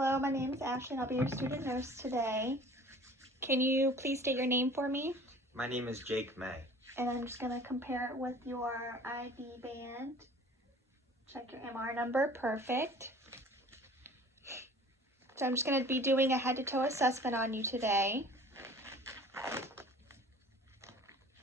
Hello, my name is Ashley and I'll be your student nurse today. Can you please state your name for me? My name is Jake May. And I'm just going to compare it with your ID band. Check your MR number. Perfect. So I'm just going to be doing a head-to-toe assessment on you today.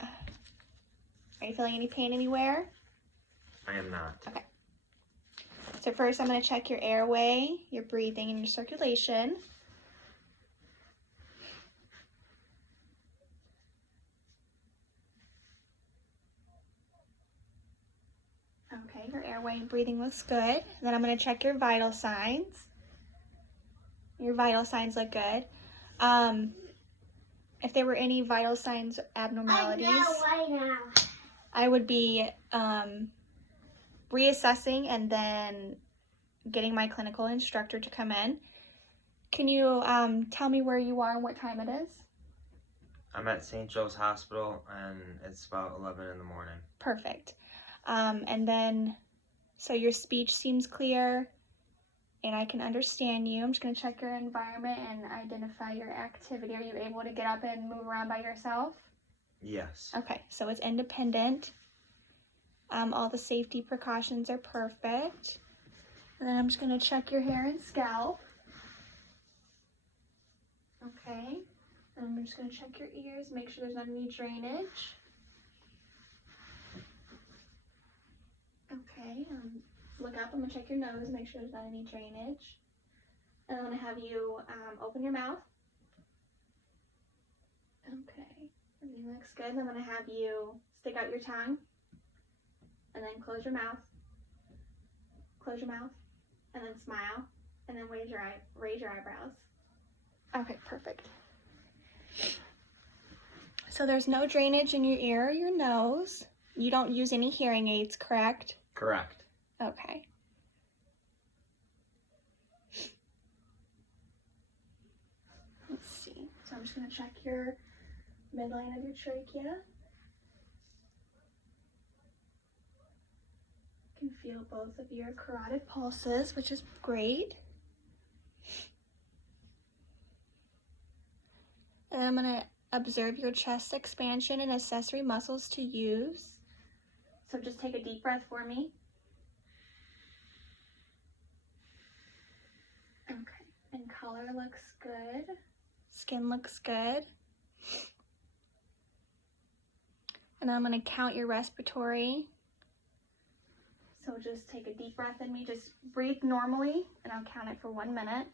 Are you feeling any pain anywhere? I am not. Okay. So first I'm going to check your airway, your breathing, and your circulation. Okay, your airway and breathing looks good. Then I'm going to check your vital signs. Your vital signs look good. If there were any vital signs abnormalities, I would be reassessing and then getting my clinical instructor to come in. Can you tell me where you are and what time it is? I'm at St. Joe's Hospital and it's about 11 in the morning. Perfect. And then, so your speech seems clear and I can understand you. I'm just going to check your environment and identify your activity. Are you able to get up and move around by yourself? Yes. Okay, so it's independent. All the safety precautions are perfect. And then I'm just going to check your hair and scalp. Okay. And I'm just going to check your ears, make sure there's not any drainage. Okay. Look up. I'm going to check your nose, make sure there's not any drainage. And I'm going to have you open your mouth. Okay. Everything looks good. And I'm going to have you stick out your tongue. And then close your mouth. Close your mouth. And then smile. And then raise your eyebrows. Okay, perfect. So there's no drainage in your ear or your nose. You don't use any hearing aids, correct? Correct. Okay. Let's see. So I'm just going to check your midline of your trachea. You can feel both of your carotid pulses, which is great. And I'm going to observe your chest expansion and accessory muscles to use. So just take a deep breath for me. Okay, and color looks good. Skin looks good. And I'm going to count your respiratory. So just take a deep breath in me. Just breathe normally, and I'll count it for 1 minute.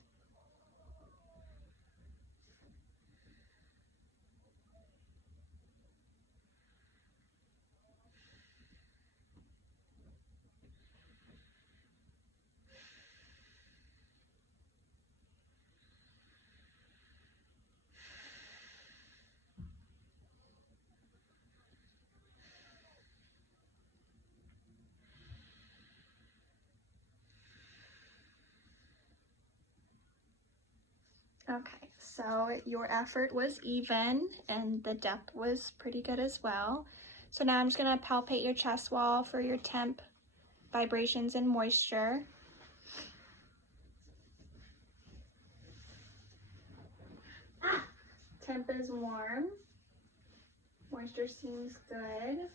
Okay, so your effort was even and the depth was pretty good as well. So now I'm just going to palpate your chest wall for your temp, vibrations, and moisture. Temp is warm. Moisture seems good.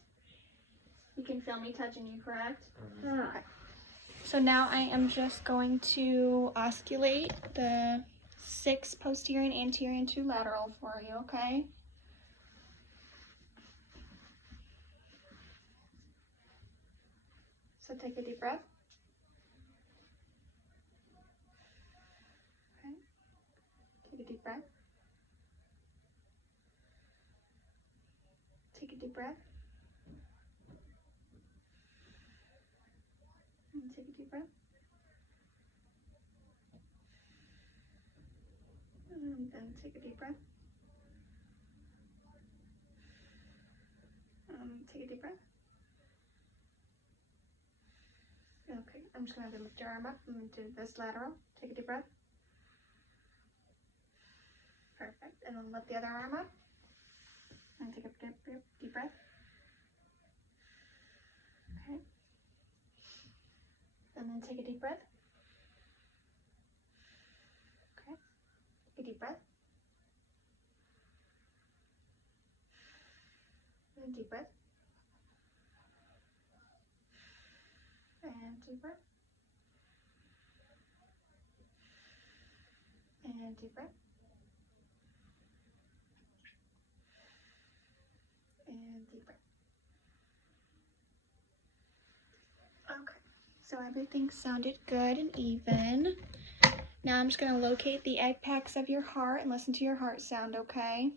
You can feel me touching you, correct? Mm-hmm. Okay. So now I am just going to osculate the 6 posterior and anterior and 2 lateral for you, okay? So take a deep breath. Okay. Take a deep breath. Take a deep breath. And take a deep breath. And then take a deep breath. Take a deep breath. Okay, I'm just going to lift your arm up and do this lateral. Take a deep breath. Perfect. And then lift the other arm up. And take a deep breath. Okay. And then take a deep breath. And deep breath. And deep breath. And deep breath. And deep breath. Okay, so everything sounded good and even. Now I'm just going to locate the apex of your heart and listen to your heart sound, okay?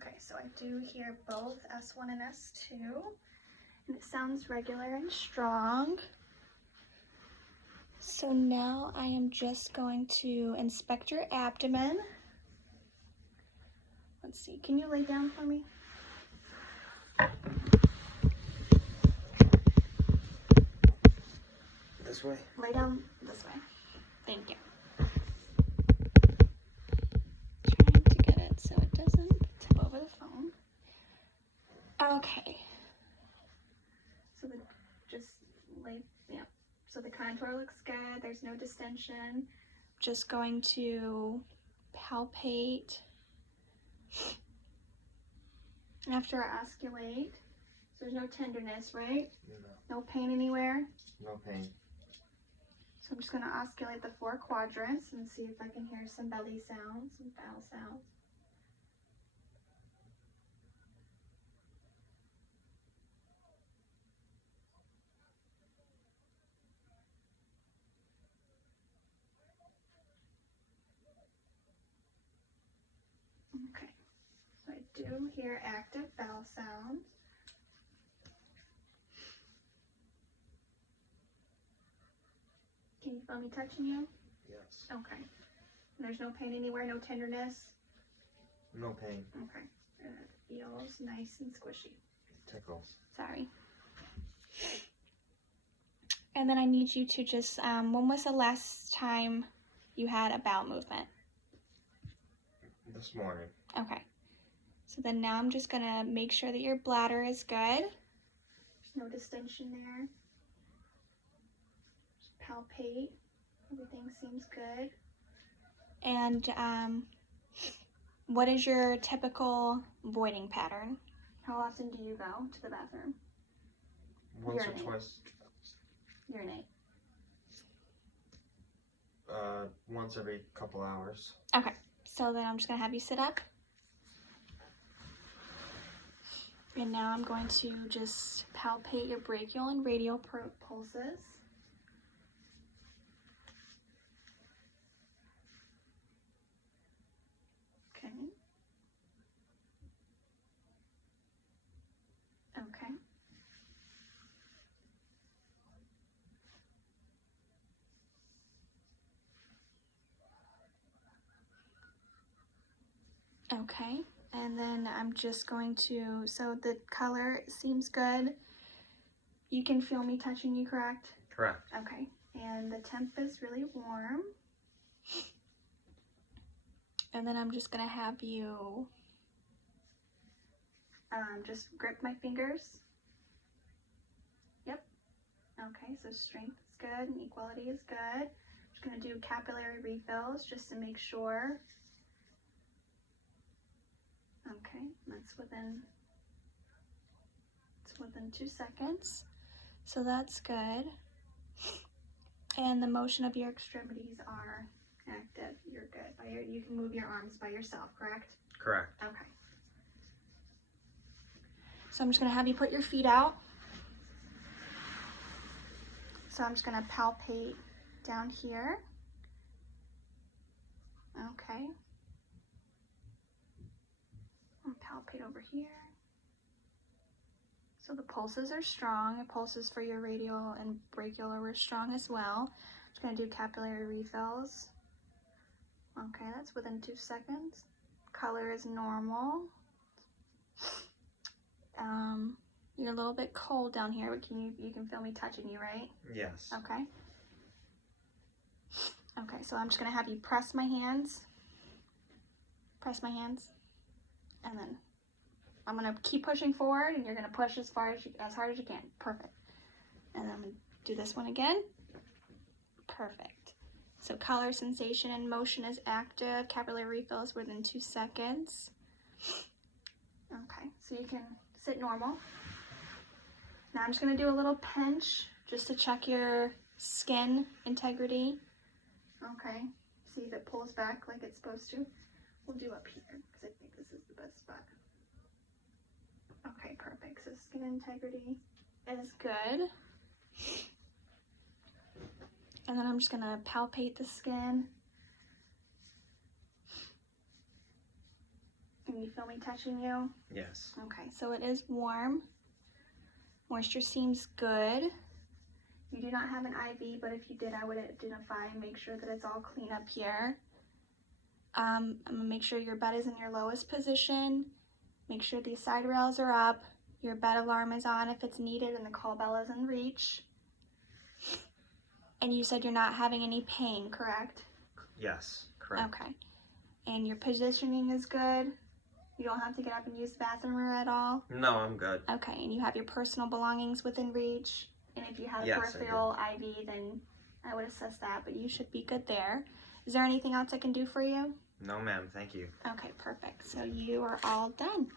Okay, so I do hear both S1 and S2, and it sounds regular and strong. So now I am just going to inspect your abdomen. Let's see, can you lay down for me? This way? Lay down this way. Thank you. Trying to get it so it doesn't tip over the phone. Okay. So just lay, yeah. So the contour looks good. There's no distension. Just going to palpate after I osculate. So there's no tenderness, right? No. No pain anywhere? No pain. So I'm just going to osculate the 4 quadrants and see if I can hear some belly sounds, some bowel sounds. Okay, so I do hear active bowel sounds. Can you feel me touching you? Yes. Okay. And there's no pain anywhere, no tenderness? No pain. Okay. And it feels nice and squishy. Tickles. Sorry. And then I need you to just, when was the last time you had a bowel movement? This morning. Okay. So then now I'm just gonna make sure that your bladder is good. There's no distension there. Just palpate. Everything seems good. And what is your typical voiding pattern? How often do you go to the bathroom? Once Urinate. or twice. Urinate. Once every couple hours. Okay. So then I'm just gonna have you sit up. And now I'm going to just palpate your brachial and radial pulses. Okay. Okay. Okay. And then I'm just going to, so the color seems good. You can feel me touching you, correct? Correct. Okay. And the temp is really warm. And then I'm just going to have you just grip my fingers. Yep. Okay, so strength is good and equality is good. Just going to do capillary refills just to make sure. Okay, that's within 2 seconds. So that's good. And the motion of your extremities are active. You're good. You can move your arms by yourself, correct? Correct. Okay. So I'm just going to have you put your feet out. So I'm just going to palpate down here. Okay. And palpate over here. So the pulses are strong. The pulses for your radial and brachial are strong as well. Just going to do capillary refills. Okay, that's within 2 seconds. Color is normal. You're a little bit cold down here, but you can feel me touching you, right? Yes. Okay. Okay, so I'm just gonna have you press my hands press my hands, and then I'm gonna keep pushing forward, and you're gonna push as hard as you can. Perfect. And then I'm gonna do this one again. Perfect. So color, sensation, and motion is active. Capillary refills within 2 seconds. Okay, so you can sit normal. Now I'm just gonna do a little pinch just to check your skin integrity. Okay, see if it pulls back like it's supposed to. We'll do up here because I think this is the best spot. Okay, perfect. So skin integrity is good. And then I'm just gonna palpate the skin. And you feel me touching you? Yes. Okay, so it is warm. Moisture seems good. You do not have an IV, but if you did, I would identify and make sure that it's all clean up here. I'm gonna make sure your bed is in your lowest position. Make sure these side rails are up. Your bed alarm is on if it's needed and the call bell is in reach. And you said you're not having any pain, correct? Yes, correct. Okay. And your positioning is good? You don't have to get up and use the bathroom at all? No, I'm good. Okay, and you have your personal belongings within reach? And if you had a Yes, peripheral IV, then I would assess that, but you should be good there. Is there anything else I can do for you? No, ma'am, thank you. Okay, perfect. So you are all done.